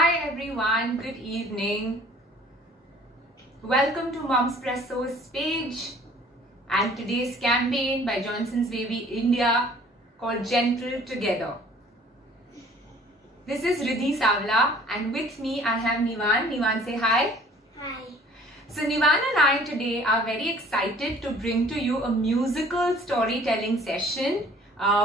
Hi everyone, good evening. Welcome to Momspresso's page and today's campaign by Johnson's Baby India called Gentle Together. This is Riddhi Savla and with me I have Nivan. Nivan, say hi. Hi. So Nivan and I today are very excited to bring to you a musical storytelling session.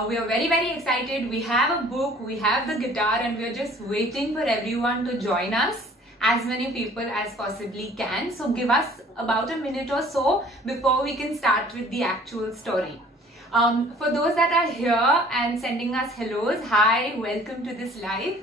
We are very excited. We have a book, we have the guitar, and we are just waiting for everyone to join us, as many people as possibly can. So give us about a minute or so before we can start with the actual story. For those that are here and sending us hellos, hi, welcome to this live.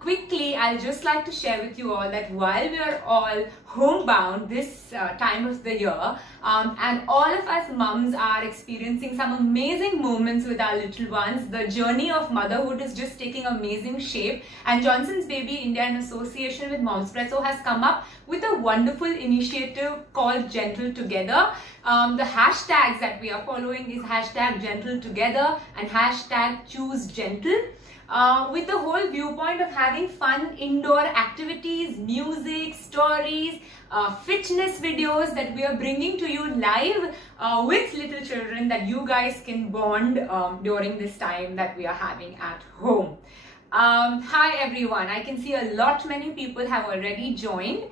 Quickly, I'll just like to share with you all that while we are all homebound this time of the year, and all of us mums are experiencing some amazing moments with our little ones, the journey of motherhood is just taking amazing shape, and Johnson's Baby India in association with Momspresso has come up with a wonderful initiative called Gentle Together. The hashtags that we are following is hashtag Gentle Together and hashtag Choose Gentle. With the whole viewpoint of having fun indoor activities, music, stories, fitness videos that we are bringing to you live with little children that you guys can bond during this time that we are having at home. Hi everyone, I can see a lot many people have already joined.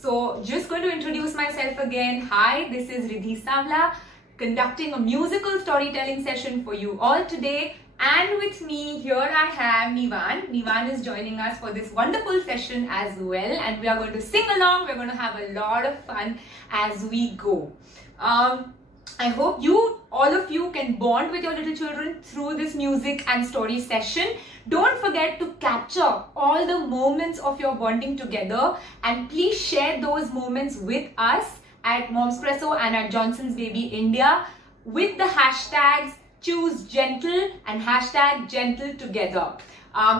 So just going to introduce myself again. Hi, this is Riddhi Savla conducting a musical storytelling session for you all today. And with me here I have Nivan. Nivan is joining us for this wonderful session as well, and we are going to sing along. We're going to have a lot of fun as we go. I hope all of you can bond with your little children through this music and story session. Don't forget to capture all the moments of your bonding together, and please share those moments with us at Momspresso and at Johnson's Baby India with the hashtags Choose Gentle and hashtag Gentle Together.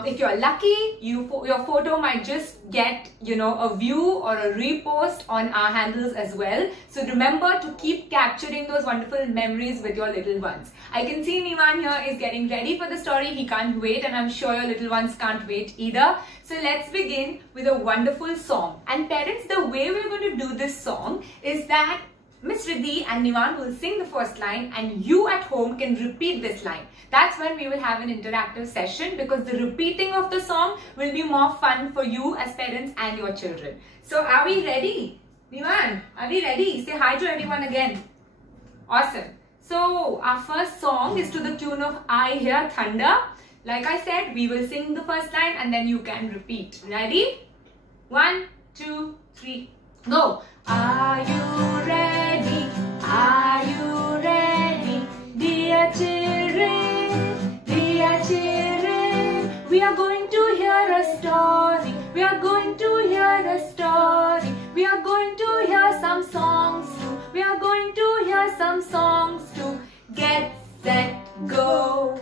If you're lucky, your photo might just get, a view or a repost on our handles as well. So remember to keep capturing those wonderful memories with your little ones. I can see Nivan here is getting ready for the story. He can't wait, and I'm sure your little ones can't wait either. So let's begin with a wonderful song. And parents, the way we're going to do this song is that Miss Riddhi and Nivan will sing the first line and you at home can repeat this line. That's when we will have an interactive session, because the repeating of the song will be more fun for you as parents and your children. So are we ready? Nivan, are we ready? Say hi to everyone again. Awesome. So our first song is to the tune of I Hear Thunder. Like I said, we will sing the first line and then you can repeat. Ready? 1, 2, 3, go. Are you ready? Are you ready? Dear children, dear children, we are going to hear a story. We are going to hear a story. We are going to hear some songs too. We are going to hear some songs too. Get set, go.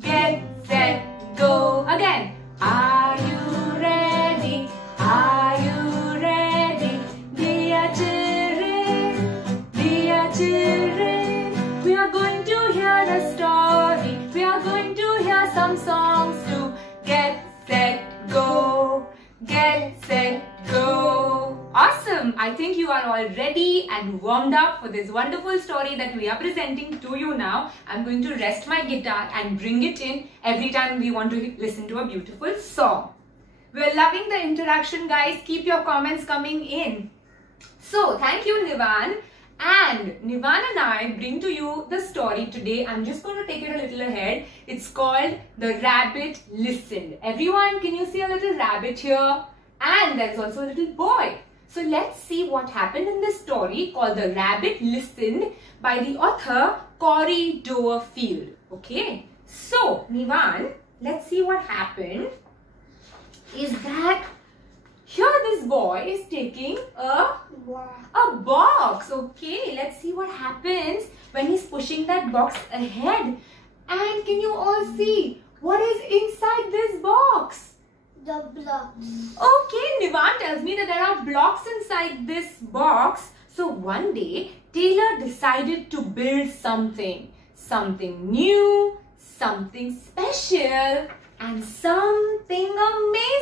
Get set, go. Again. Are you ready? Are you ready? Dear children, we are going to hear a story. We are going to hear some songs too. Get set, go. Get set, go. Awesome! I think you are all ready and warmed up for this wonderful story that we are presenting to you now. I'm going to rest my guitar and bring it in every time we want to listen to a beautiful song. We're loving the interaction, guys. Keep your comments coming in. So, thank you, Nivan. And Nivan and I bring to you the story today. I'm just going to take it a little ahead. It's called The Rabbit Listened. Everyone, can you see a little rabbit here? And there's also a little boy. So let's see what happened in this story called The Rabbit Listened by the author Corey Doerfield. Okay. So, Nivan, let's see what happened. Is that here this boy is taking a box. Okay, let's see what happens when he's pushing that box ahead. And can you all see what is inside this box? The blocks. Okay, Nivan tells me that there are blocks inside this box. So one day, Taylor decided to build something new, something special, and something amazing.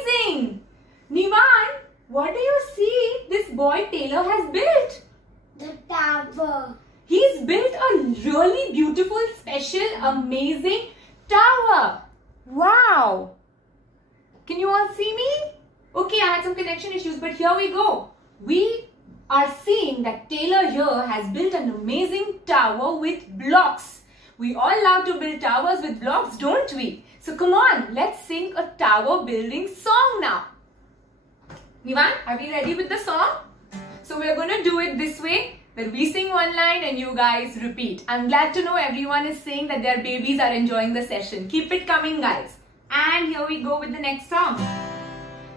what do you see this boy Taylor has built? The tower. He's built a really beautiful, special, amazing tower. Wow. Can you all see me? Okay, I had some connection issues, but here we go. We are seeing that Taylor here has built an amazing tower with blocks. We all love to build towers with blocks, don't we? So come on, let's sing a tower building song now. Nivan, are we ready with the song? So we're going to do it this way, that we sing one line and you guys repeat. I'm glad to know everyone is saying that their babies are enjoying the session. Keep it coming, guys. And here we go with the next song.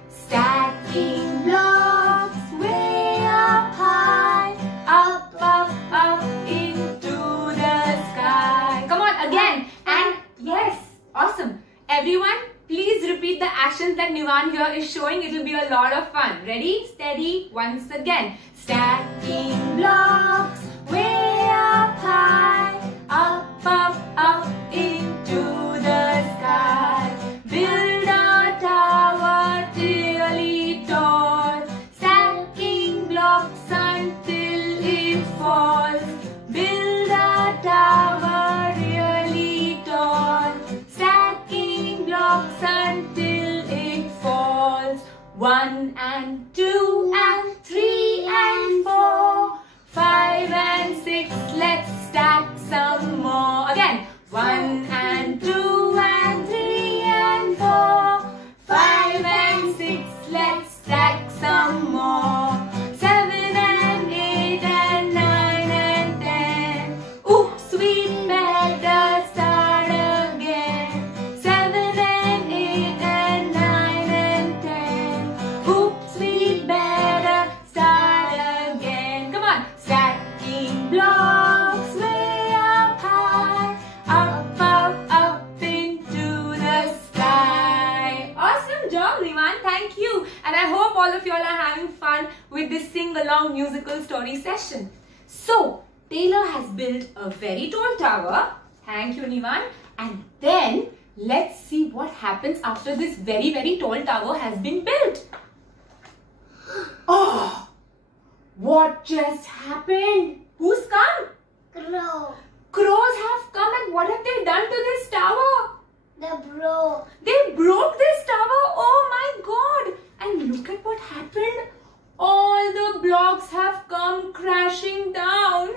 Stacking blocks way up high, up, up, up into the sky. Come on, again. And yes, awesome. Everyone, please repeat the actions that Nivan here is showing. It will be a lot of fun. Ready? Steady. Once again. Stacking blocks way up high, up, up, up into the sky. Build a tower really tall, stacking blocks until it falls. Build a tower really tall, stacking blocks until it falls. 1 and 2 and 3 and 4, 5 and 6, let's stack some more. Again, 1 and 2 and 3 and 4, 5 and 6, let's stack some more. 7 and 8 and 9 and 10, oops, we'd better start again. 7 and 8 and 9 and 10, oops, we'd better start again. Come on, stacking blocks way up high, up, up, up into the sky. Awesome job, Nivan. Thank you. And I hope all of you all are having fun with this sing-along musical story session. So, Taylor has built a very tall tower. Thank you, Nivan. And then, let's see what happens after this very, very tall tower has been built. Oh, what just happened? Who's come? Crow. Crows have come, and what have they done to this tower? The bro. They broke this tower. Oh my God. And look at what happened. All the blocks have come crashing down.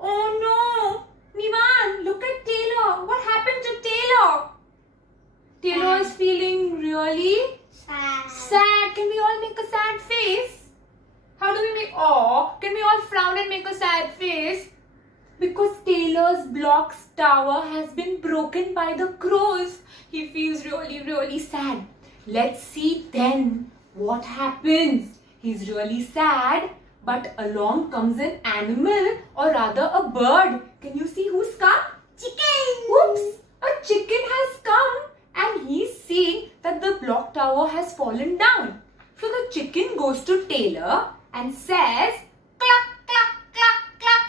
Oh no. Nivan, look at Taylor. What happened to Taylor? Taylor is feeling really Sad. sad. Can we all make a sad face? How do we make... Oh, can we all frown and make a sad face? Because Taylor's blocks tower has been broken by the crows. He feels really, really sad. Let's see then what happens. He's really sad, but along comes an animal, or rather a bird. Can you see who's come? Chicken. Whoops! A chicken has come, and he's seeing that the block tower has fallen down. So the chicken goes to Taylor and says, "Cluck, cluck, cluck, cluck.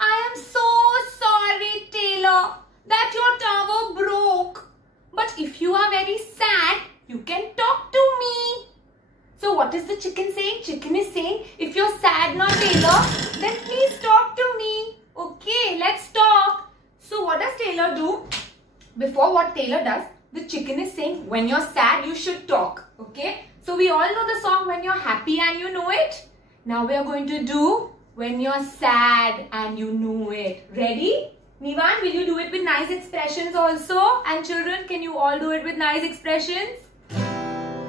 I am so sorry, Taylor, that your tower broke. But if you are very sad, you can talk to me." So what is the chicken saying? Chicken is saying, if you're sad now, Taylor, then please talk to me. Okay, let's talk. So what does Taylor do? Before what Taylor does, the chicken is saying, when you're sad, you should talk. Okay, so we all know the song When You're Happy and You Know It. Now we are going to do When You're Sad and You Know It. Ready? Nivan, will you do it with nice expressions also? And children, can you all do it with nice expressions?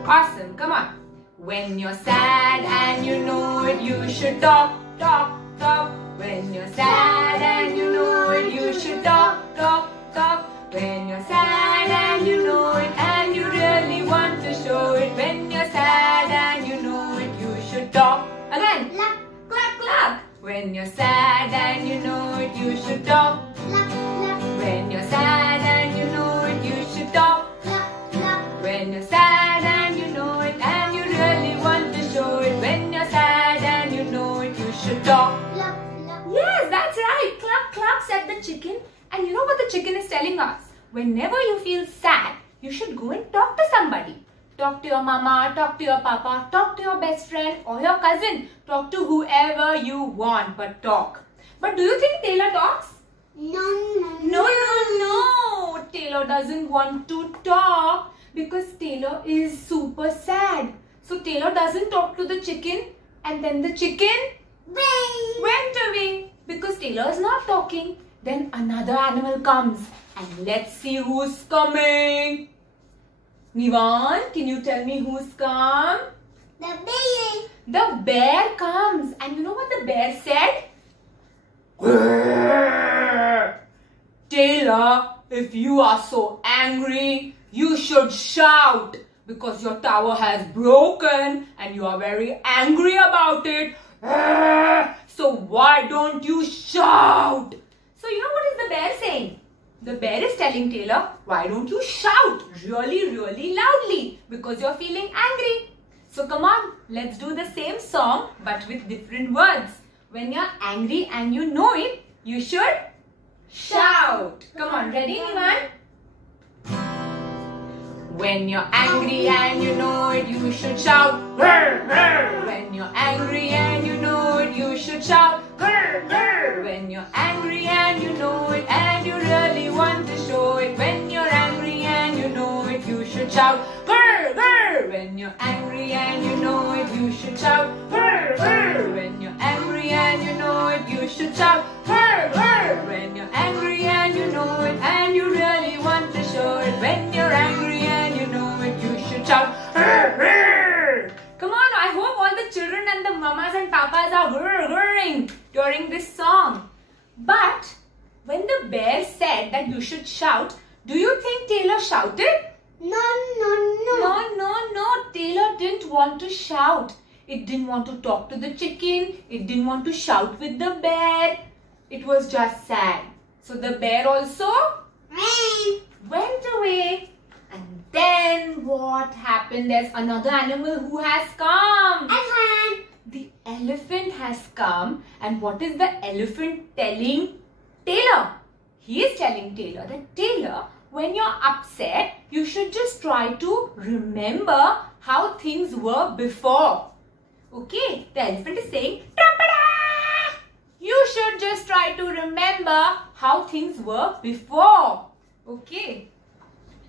Awesome, come on. When you're sad and you know it, you should talk, talk, talk. When you're sad and you know it, you should talk, talk, talk. When you're sad and you know it, and you really want to show it. When you're sad and you know it, you should talk. Again. Clap. Clap, clap. When you're sad and you know it, you should talk. Clap, clap. When you're sad and you know it, you should talk. Clap, clap. When you're sad and you know it, and you really want to show it. When you're sad and you know it, you should talk. Clap, clap. Yes, that's right. Cluck, cluck, said the chicken. And you know what the chicken is telling us? Whenever you feel sad, you should go and talk to somebody. Talk to your mama, talk to your papa, talk to your best friend or your cousin. Talk to whoever you want, but talk. But do you think Taylor talks? No. Taylor doesn't want to talk because Taylor is super sad. So Taylor doesn't talk to the chicken, and then the chicken went away because Taylor is not talking. Then another animal comes, and let's see who's coming. Nivan, can you tell me who's come? The bear. The bear comes, and you know what the bear said? Taylor, if you are so angry, you should shout because your tower has broken and you are very angry about it. So why don't you shout? So you know what is the bear saying? The bear is telling Taylor, why don't you shout really, really loudly because you're feeling angry. So come on, let's do the same song but with different words. When you're angry and you know it, you should shout. Come on, ready, Nivan? When you're angry and you know it, you should shout. When you're angry and you know it, you should shout. When you're angry and you know it and you really want to show it. When you're angry and you know it, you should shout. When you're angry and you know it, you should shout. When you're angry and you know it, you should shout. When you're angry and you know it and you really want to show it. When you're angry and you know it, you should shout. Come on, I hope all the children and the mamas and papas are whirring during this song. But when the bear said that you should shout, do you think Taylor shouted? No. Taylor didn't want to shout. It didn't want to talk to the chicken. It didn't want to shout with the bear. It was just sad. So the bear also went away. And then what happened? There's another animal who has come. Elephant. The elephant has come. And what is the elephant telling Taylor? He is telling Taylor that Taylor, when you're upset, you should just try to remember how things were before. Okay, the elephant is saying, "Tra-pa-da!" You should just try to remember how things were before. Okay,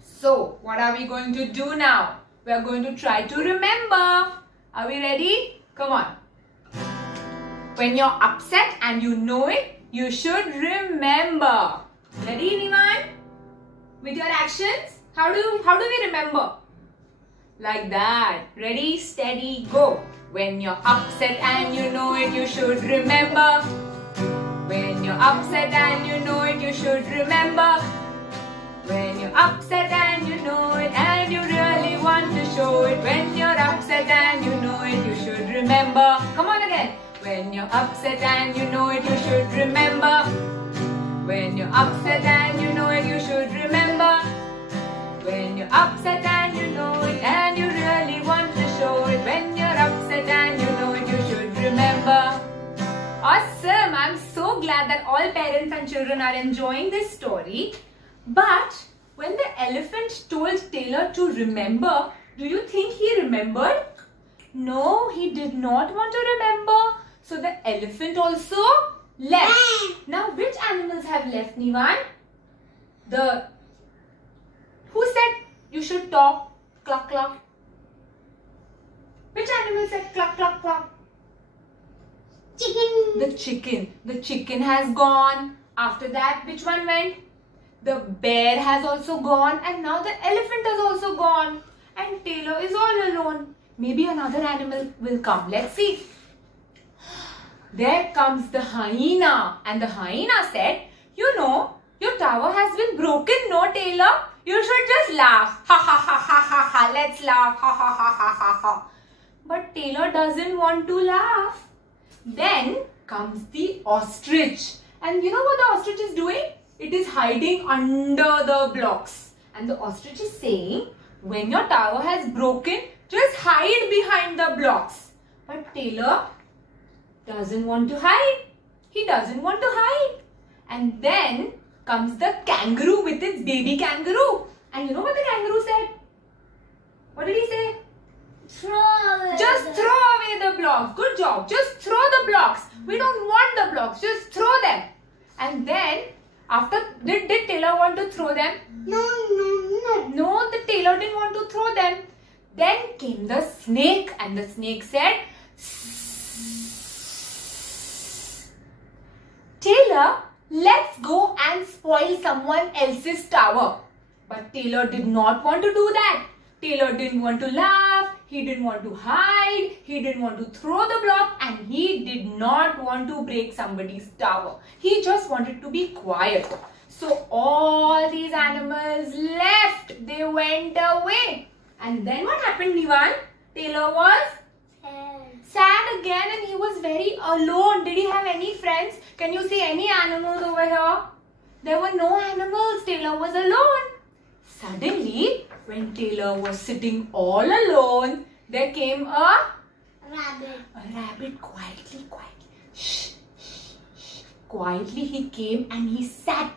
so what are we going to do now? We are going to try to remember. Are we ready? Come on. When you're upset and you know it, you should remember. Ready, Nivan? With your actions, how do we remember? Like that. Ready, steady, go. When you're upset and you know it, you should remember. When you're upset and you know it, you should remember. When you're upset and you know it and you really want to show it. When you're upset and you know it, you should remember. Come on again. When you're upset and you know it, you should remember. When you're upset and you know it, you should remember. When you're upset and you know it and you really want to show it. When you're upset and you know it, you should remember. Awesome! I'm so glad that all parents and children are enjoying this story. But when the elephant told Taylor to remember, do you think he remembered? No, he did not want to remember. So the elephant also left. Now which animals have left, Nivan? Who said you should talk? Cluck cluck. Which animal said cluck cluck cluck? Chicken. The chicken. The chicken has gone. After that, which one went? The bear has also gone, and now the elephant has also gone. And Taylor is all alone. Maybe another animal will come. Let's see. There comes the hyena, and the hyena said, "You know, your tower has been broken, no, Taylor? You should just laugh. Ha ha ha ha ha ha. Let's laugh. Ha ha ha ha ha ha." But Taylor doesn't want to laugh. Then comes the ostrich. And you know what the ostrich is doing? It is hiding under the blocks. And the ostrich is saying, when your tower has broken, just hide behind the blocks. But Taylor doesn't want to hide. He doesn't want to hide. And then comes the kangaroo with its baby kangaroo. And you know what the kangaroo said? What did he say? Just Throw throw away the blocks. Good job. Just throw the blocks. We don't want the blocks. Just throw them. And then, after, did Taylor want to throw them? No. No, the Taylor didn't want to throw them. Then came the snake, and the snake said, Taylor, let's go and spoil someone else's tower. But Taylor did not want to do that. Taylor didn't want to laugh, he didn't want to hide, he didn't want to throw the block, and he did not want to break somebody's tower. He just wanted to be quiet. So all these animals left. They went away. And then what happened, Nivan? Taylor was sad again and he was very alone. Did he have any friends? Can you see any animals over here? There were no animals. Taylor was alone. Suddenly, when Taylor was sitting all alone, there came a rabbit. A rabbit quietly. Shh. Quietly he came and he sat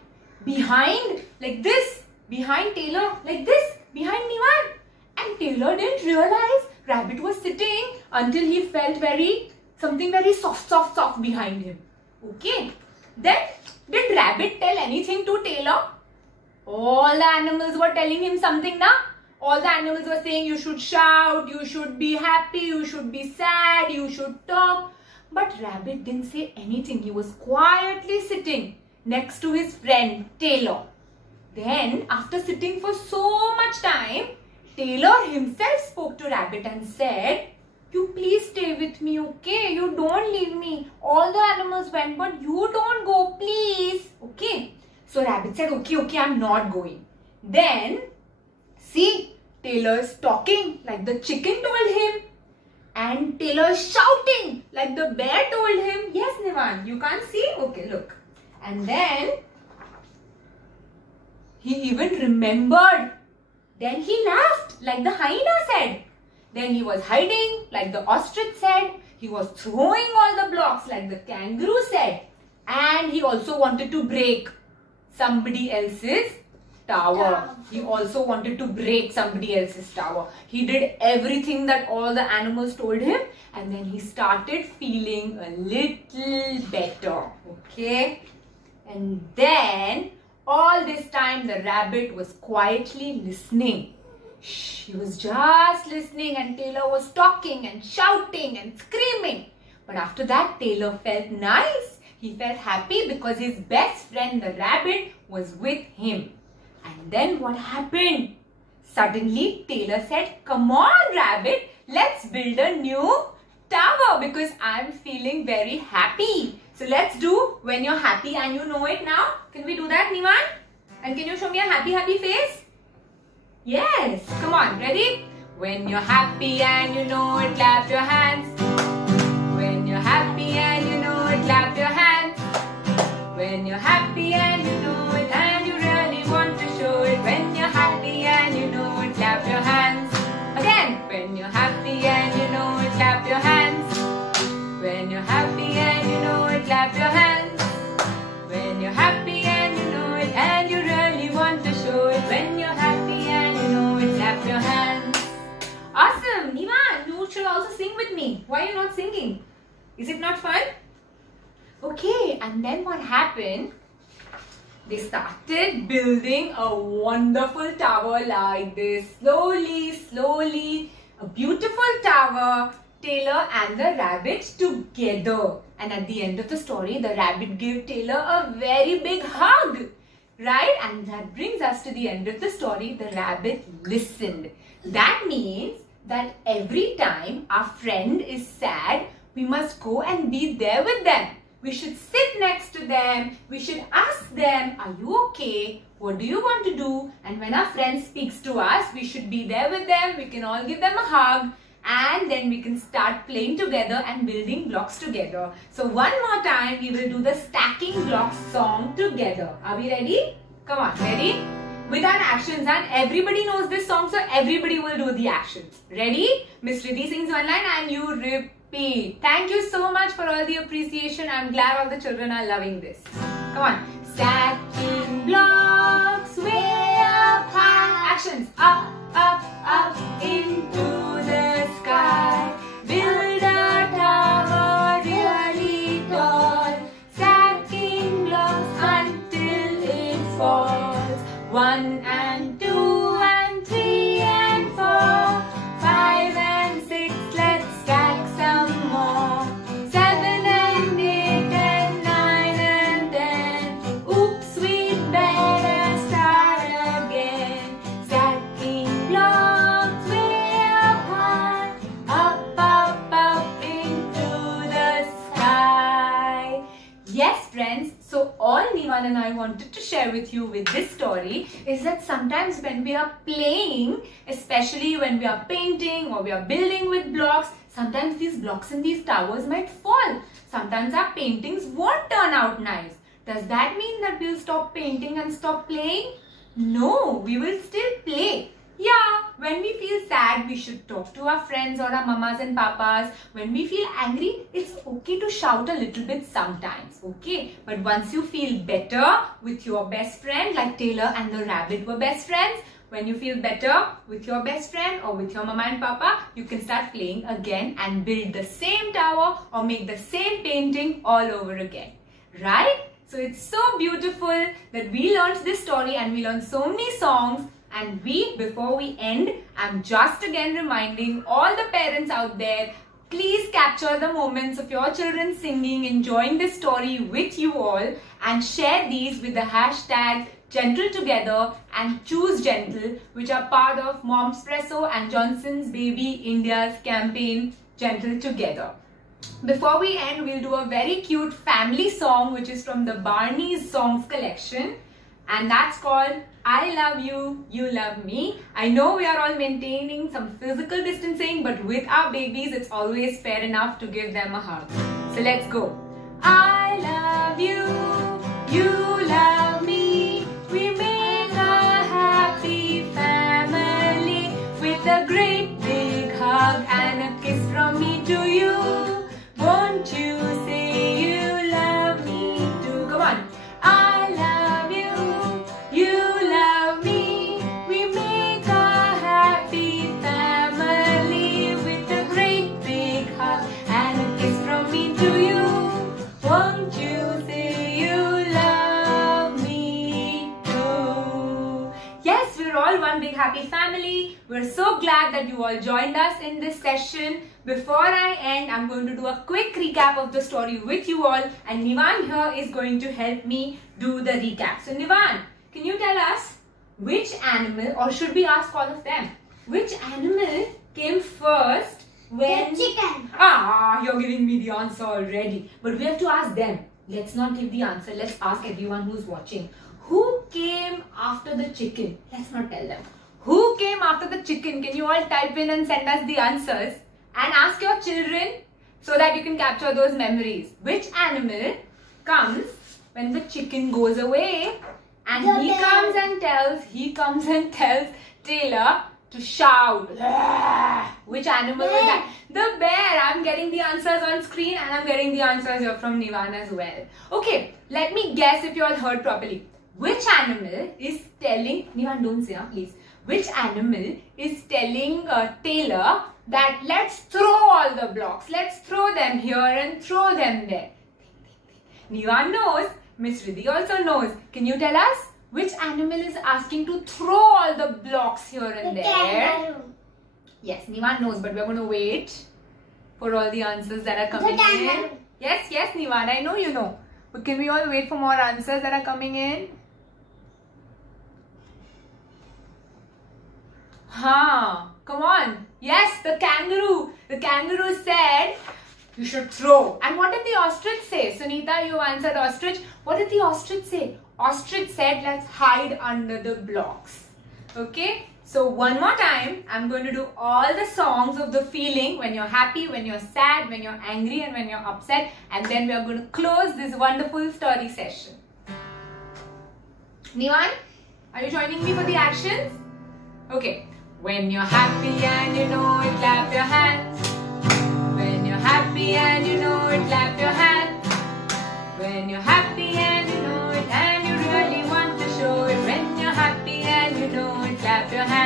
behind like this. Behind Taylor like this. Behind Nivan. And Taylor didn't realize rabbit was sitting until he felt something very soft behind him. Okay. Then did rabbit tell anything to Taylor? All the animals were telling him something now. All the animals were saying you should shout, you should be happy, you should be sad, you should talk. But rabbit didn't say anything. He was quietly sitting next to his friend Taylor. Then after sitting for so much time, Taylor himself spoke to rabbit and said, you please stay with me, okay? You don't leave me. All the animals went, but you don't go, please. Okay. So rabbit said, okay, I'm not going. Then, see, Taylor's talking like the chicken told him. And Taylor's shouting like the bear told him. Yes, Nivan, you can't see? Okay, look. And then, he even remembered. Then he laughed like the hyena said. Then he was hiding like the ostrich said. He was throwing all the blocks like the kangaroo said. And he also wanted to break somebody else's tower. He also wanted to break somebody else's tower. He did everything that all the animals told him. And then he started feeling a little better. Okay. And then all this time the rabbit was quietly listening. Shh, he was just listening and Taylor was talking and shouting and screaming. But after that Taylor felt nice. He felt happy because his best friend the rabbit was with him. And then what happened? Suddenly Taylor said, come on rabbit, let's build a new tower because I'm feeling very happy. So let's do when you're happy and you know it now. Can we do that, Nivan? And can you show me a happy face? Yes. Come on, ready? When you're happy and you know it, clap your hands. When you're happy and you know it, clap your hands. When you're happy and you know it and you really want to show it. When you're happy and you know it, clap your hands. Again. When you're happy and you know it, clap your hands. When you're happy and you know it, clap your hands. When you're happy and you know it and you really want to show it. When you're happy and you know it, clap your hands. Awesome! Nivan, you should also sing with me. Why are you not singing? Is it not fun? Okay, and then what happened? They started building a wonderful tower like this. Slowly, a beautiful tower. Taylor and the rabbit together. And at the end of the story, the rabbit gave Taylor a very big hug. Right? And that brings us to the end of the story. The rabbit listened. That means that every time our friend is sad, we must go and be there with them. We should sit next to them. We should ask them, are you okay? What do you want to do? And when our friend speaks to us, we should be there with them. We can all give them a hug. And then we can start playing together and building blocks together. So one more time, we will do the stacking blocks song together. Are we ready? Come on, ready? With our actions, and everybody knows this song, so everybody will do the actions. Ready? Miss Riddhi sings one line and you repeat. Thank you so much for all the appreciation. I'm glad all the children are loving this. Come on. Stacking blocks way up high. actions. Up, up, up into the sky. Build a tower really tall. Stacking blocks until it falls. 1 and 2 and 3 and 4. 5 and 6, let's stack some more. 7 and 8 and 9 and 10. Oops, we'd better start again. Stacking blocks way up high. Up, up, up into the sky. Yes, friends. So all Nivan and I wanted to share with you with this story is that sometimes when we are playing, especially when we are painting or we are building with blocks, sometimes these blocks in these towers might fall. Sometimes our paintings won't turn out nice. Does that mean that we'll stop painting and stop playing? No, we will still play. Yeah, when we feel sad, we should talk to our friends or our mamas and papas. When we feel angry, it's okay to shout a little bit sometimes, okay? But once you feel better with your best friend, like Taylor and the rabbit were best friends, when you feel better with your best friend or with your mama and papa, you can start playing again and build the same tower or make the same painting all over again, right? So it's so beautiful that we learned this story and we learned so many songs. And before we end, I'm just again reminding all the parents out there, please capture the moments of your children singing, enjoying this story with you all and share these with the hashtag Gentle Together and Choose Gentle, which are part of Momspresso and Johnson's Baby India's campaign Gentle Together. Before we end, we'll do a very cute family song which is from the Barney's Songs collection. And that's called I Love You, You Love Me. I know we are all maintaining some physical distancing, but with our babies, it's always fair enough to give them a hug. So let's go. I love you, you love me. We make a happy family with a great big hug and a kiss from me to you. Won't you say you love me too? Come on. I love you, you love me. We make a happy family with a great big hug and a kiss from me to you. Won't you say you love me too? Yes, we're all one big happy family. We're so glad that you all joined us in this session. Before I end, I'm going to do a quick recap of the story with you all, and Nivan here is going to help me do the recap. So Nivan, can you tell us which animal, or should we ask all of them, which animal came first when... The chicken. Ah, you're giving me the answer already. But we have to ask them. Let's not give the answer. Let's ask everyone who's watching. Who came after the chicken? Let's not tell them. Who came after the chicken? Can you all type in and send us the answers? And ask your children so that you can capture those memories. Which animal comes when the chicken goes away and The he bear. comes and tells Taylor to shout. Which animal was that? The bear. I'm getting the answers on screen and I'm getting the answers here from Nivan as well. Okay, let me guess if you all heard properly. Which animal is telling, Nivan, don't say, please. Which animal is telling Taylor that let's throw all the blocks, let's throw them here and throw them there? Nivan knows, Miss Riddhi also knows. Can you tell us which animal is asking to throw all the blocks here and The there? kangaroo. Yes, Nivan knows, but we're going to wait for all the answers that are coming in. kangaroo. Yes, Nivan, I know you know. But can we all wait for more answers that are coming in? Come on. Yes, the kangaroo. The kangaroo said you should throw. And what did the ostrich say? Sunita, you answered ostrich. What did the ostrich say? Ostrich said let's hide under the blocks. Okay. So one more time, I'm going to do all the songs of the feeling when you're happy, when you're sad, when you're angry and when you're upset. And then we are going to close this wonderful story session. Nivan, are you joining me for the actions? Okay. When you're happy and you know it, clap your hands. When you're happy and you know it, clap your hands. When you're happy and you know it and you really want to show it. When you're happy and you know it, clap your hands.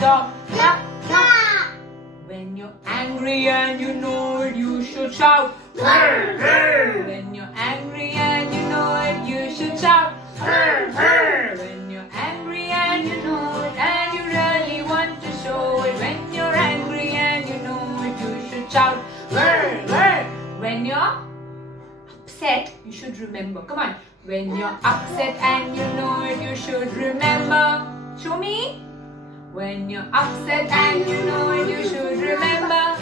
dog. Clap, clap. Clap. When you're angry and you know it, you should shout. Grr, grr. When you're angry and you know it, you should shout. Grr, grr. When you're angry and you know it, and you really want to show it. When you're angry and you know it, you should shout. Grr, grr. When you're upset, you should remember. Come on. When you're upset and you know it, you should remember. Show me. When you're upset and you know it, you should remember.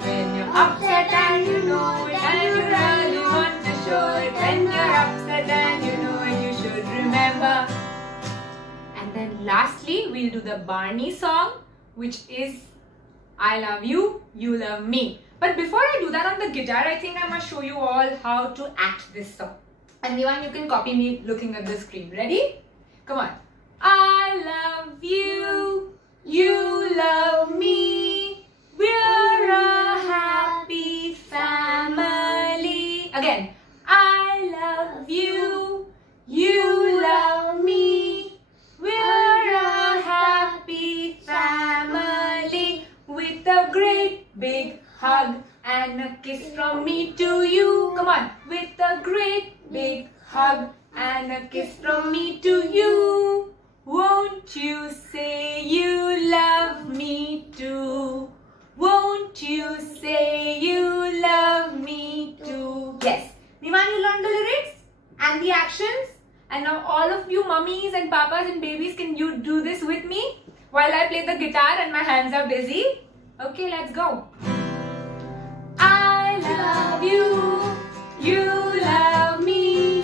When you're upset and you know it, and you really want to show it. When you're upset and you know it, you should remember. And then lastly, we'll do the Barney song, which is I love you, you love me. But before I do that on the guitar, I think I must show you all how to act this song. And Nivan, you can copy me looking at the screen. Ready? Come on. I love you, you love me. We're a happy family. Again. I love you, you love me. We're a happy family. With a great big hug and a kiss from me to you. Come on. With a great big hug and a kiss from me to you. Won't you say you love me too? Won't you say you love me too? Yes. Nivan, you learned the lyrics and the actions. And now all of you mummies and papas and babies, can you do this with me while I play the guitar and my hands are busy? Okay, let's go. I love you, you love me.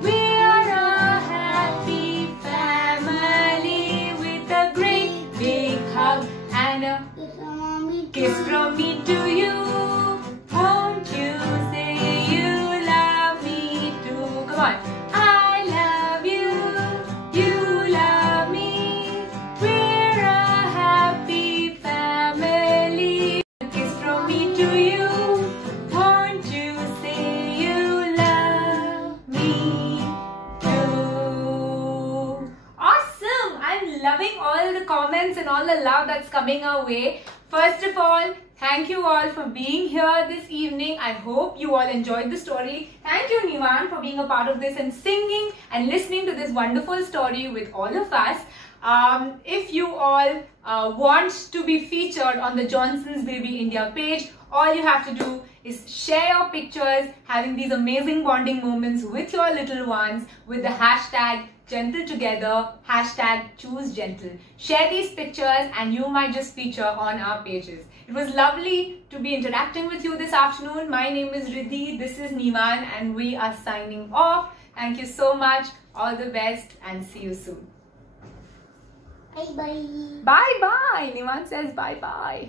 We're a happy family. With a great big hug and a kiss from me to you. Won't you say you love me too? Come on. I love you, you love me. We're a happy family. A kiss from me to you. Won't you say you love me too? Awesome! I'm loving all the comments and all the love that's coming our way. First of all, thank you all for being here this evening. I hope you all enjoyed the story. Thank you, Nivan, for being a part of this and singing and listening to this wonderful story with all of us. If you all want to be featured on the Johnson's Baby India page, all you have to do is share your pictures having these amazing bonding moments with your little ones with the hashtag Gentle Together, hashtag Choose Gentle. Share these pictures and you might just feature on our pages. It was lovely to be interacting with you this afternoon. My name is Riddhi, this is Nivan, and we are signing off. Thank you so much. All the best and see you soon. Bye bye. Bye bye. Nivan says bye bye.